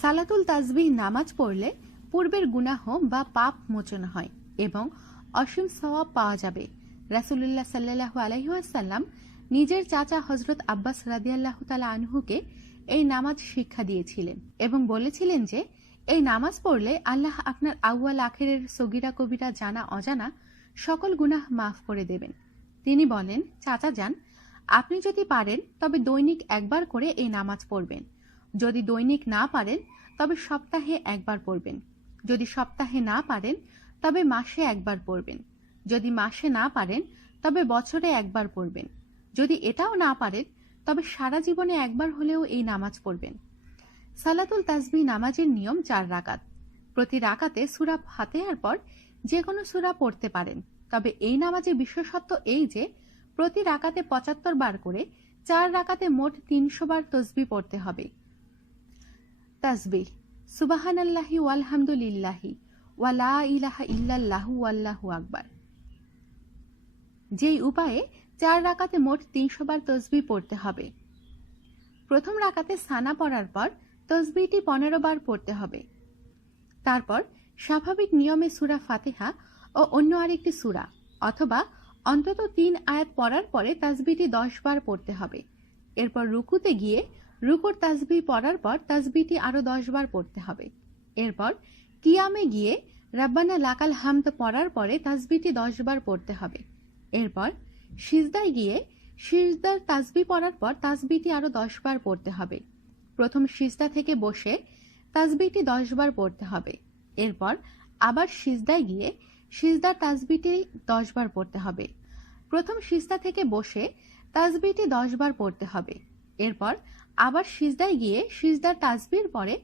সালাতুল তাসবিহ নামাজ পড়লে পূর্বের গুনাহ বা পাপ মোচন হয় এবং অসীম সওয়াব পাওয়া যাবে। রাসূলুল্লাহ সাল্লাল্লাহু আলাইহি ওয়াসাল্লাম নিজের চাচা হযরত আব্বাস রাদিয়াল্লাহু তাআলা আনহুকে এই নামাজ শিক্ষা দিয়েছিলেন এবং বলেছিলেন যে এই নামাজ পড়লে আল্লাহ আপনার আউয়াল আখিরের সগীরা কবিরা জানা অজানা সকল গুনাহ মাফ করে দেবেন। তিনি বলেন, চাচা যান, আপনি যদি পারেন তবে দৈনিক একবার করে এই নামাজ পড়বেন। যদি দৈনিক না পারেন তবে সপ্তাহে একবার পড়বেন। যদি সপ্তাহে না পারেন তবে মাসে একবার পড়বেন। যদি মাসে না পারেন তবে বছরে একবার পড়বেন। যদি এটাও না পারেন তবে সারা জীবনে একবার হলেও এই নামাজ পড়বেন। সালাতুল তাসবিহ নামাজের নিয়ম 4 রাকাত। প্রতি রাকাতে সূরা ফাতিহার পর যে কোনো সূরা পড়তে পারেন। তবে এই নামাজের বিশেষত্ব এই যে প্রতি রাকাতে 75 বার করে 4 রাকাতে মোট 300 বার তাসবিহ পড়তে হবে। তাসবিহ সুবহানাল্লাহি ওয়ালহামদুলিল্লাহি ওয়া লা ইলাহা ইল্লাল্লাহু ওয়াল্লাহু আকবার। যেই উপায়ে 4 রাকাতে মোট 300 বার তাসবিহ পড়তে হবে। প্রথম রাকাতে সানা পড়ার পর তাসবিহটি 15 বার পড়তে হবে। তারপর স্বাভাবিক নিয়মে সূরা ফাতিহা ও অন্য আরেকটি সূরা অথবা অন্তত 3 আয়াত পড়ার পরে তাসবিহটি 10 বার পড়তে হবে। এরপর রুকুতে গিয়ে রুকুর তাসবিহ পড়ার পর তাসবিহটি আরো 10 বার পড়তে হবে। এরপর কিয়ামে গিয়ে রাব্বানা লাকাল হামদ পড়ার পরে তাসবিহটি 10 বার পড়তে হবে। এরপর সিজদায় গিয়ে সিজদার তাসবিহ পড়ার পর তাসবিহটি আরো 10 বার পড়তে হবে। প্রথম সিজদা থেকে বসে তাসবিহটি 10 বার পড়তে হবে। এরপর আবার সিজদায় গিয়ে সিজদার তাসবিহটি 10 বার পড়তে হবে। প্রথম সিজদা থেকে বসে তাসবিহটি 10 বার পড়তে হবে। এরপর আবার সিজদায় গিয়ে সিজদার তাসবিহর পরে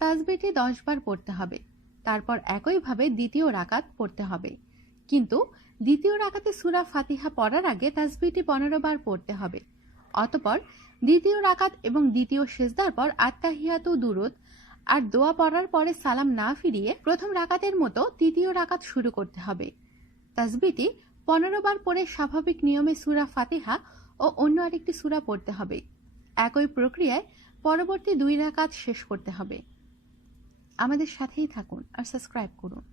তাসবিহটি 10 বার পড়তে হবে। তারপর একইভাবে দ্বিতীয় রাকাত পড়তে হবে। কিন্তু দ্বিতীয় রাকাতে সূরা ফাতিহা পড়ার আগে তাসবিহটি 15 বার পড়তে হবে। অতঃপর দ্বিতীয় রাকাত এবং দ্বিতীয় সিজদার পর আত্তাহিয়াতু দুরুদ আর দোয়া পড়ার পরে সালাম না ফিরিয়ে প্রথম রাকাতের মতো তৃতীয় রাকাত শুরু করতে হবে। তাসবিহটি 15 বার পড়ে স্বাভাবিক নিয়মে সূরা ফাতিহা ও অন্য আরেকটি সূরা পড়তে হবে। একই প্রক্রিয়ায় পরবর্তী 2 রাকাত শেষ করতে হবে। আমাদের সাথেই থাকুন আর সাবস্ক্রাইব করুন।